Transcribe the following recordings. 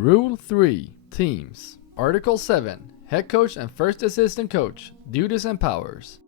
Rule 3. Teams. Article 7. Head coach and first assistant coach. Duties and powers.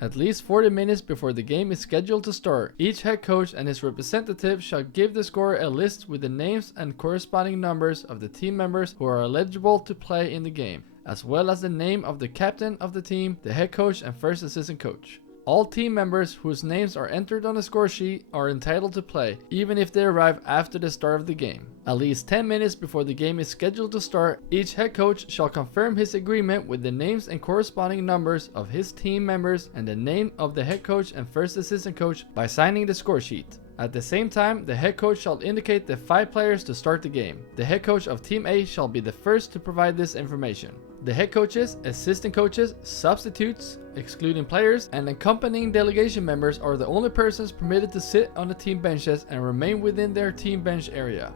At least 40 minutes before the game is scheduled to start, each head coach and his representative shall give the scorer a list with the names and corresponding numbers of the team members who are eligible to play in the game, as well as the name of the captain of the team, the head coach and first assistant coach. All team members whose names are entered on the score sheet are entitled to play, even if they arrive after the start of the game. At least 10 minutes before the game is scheduled to start, each head coach shall confirm his agreement with the names and corresponding numbers of his team members and the name of the head coach and first assistant coach by signing the score sheet. At the same time, the head coach shall indicate the 5 players to start the game. The head coach of Team A shall be the first to provide this information. The head coaches, assistant coaches, substitutes, excluding players, and accompanying delegation members are the only persons permitted to sit on the team benches and remain within their team bench area.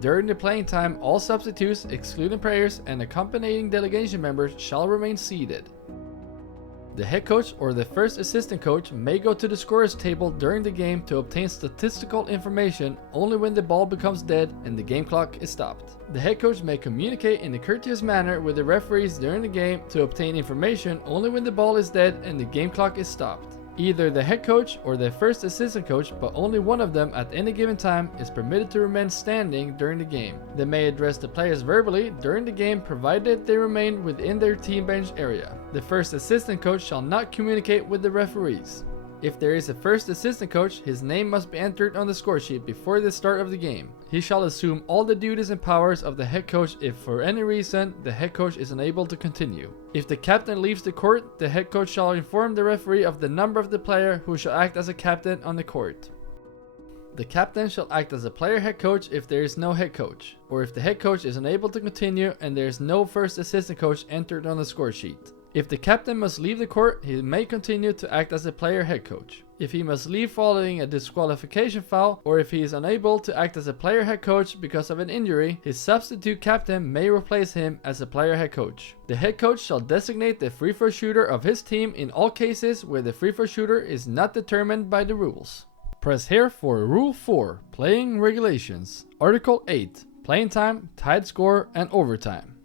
During the playing time, all substitutes, excluding players, and accompanying delegation members shall remain seated. The head coach or the first assistant coach may go to the scorer's table during the game to obtain statistical information only when the ball becomes dead and the game clock is stopped. The head coach may communicate in a courteous manner with the referees during the game to obtain information only when the ball is dead and the game clock is stopped. Either the head coach or the first assistant coach, but only one of them at any given time, is permitted to remain standing during the game. They may address the players verbally during the game provided they remain within their team bench area. The first assistant coach shall not communicate with the referees. If there is a first assistant coach, his name must be entered on the score sheet before the start of the game. He shall assume all the duties and powers of the head coach if for any reason the head coach is unable to continue. If the captain leaves the court, the head coach shall inform the referee of the number of the player who shall act as a captain on the court. The captain shall act as a player head coach if there is no head coach, or if the head coach is unable to continue and there is no first assistant coach entered on the score sheet. If the captain must leave the court, he may continue to act as a player head coach. If he must leave following a disqualification foul, or if he is unable to act as a player head coach because of an injury, his substitute captain may replace him as a player head coach. The head coach shall designate the free throw shooter of his team in all cases where the free throw shooter is not determined by the rules. Press here for Rule 4, Playing Regulations. Article 8, Playing Time, Tied Score, and Overtime.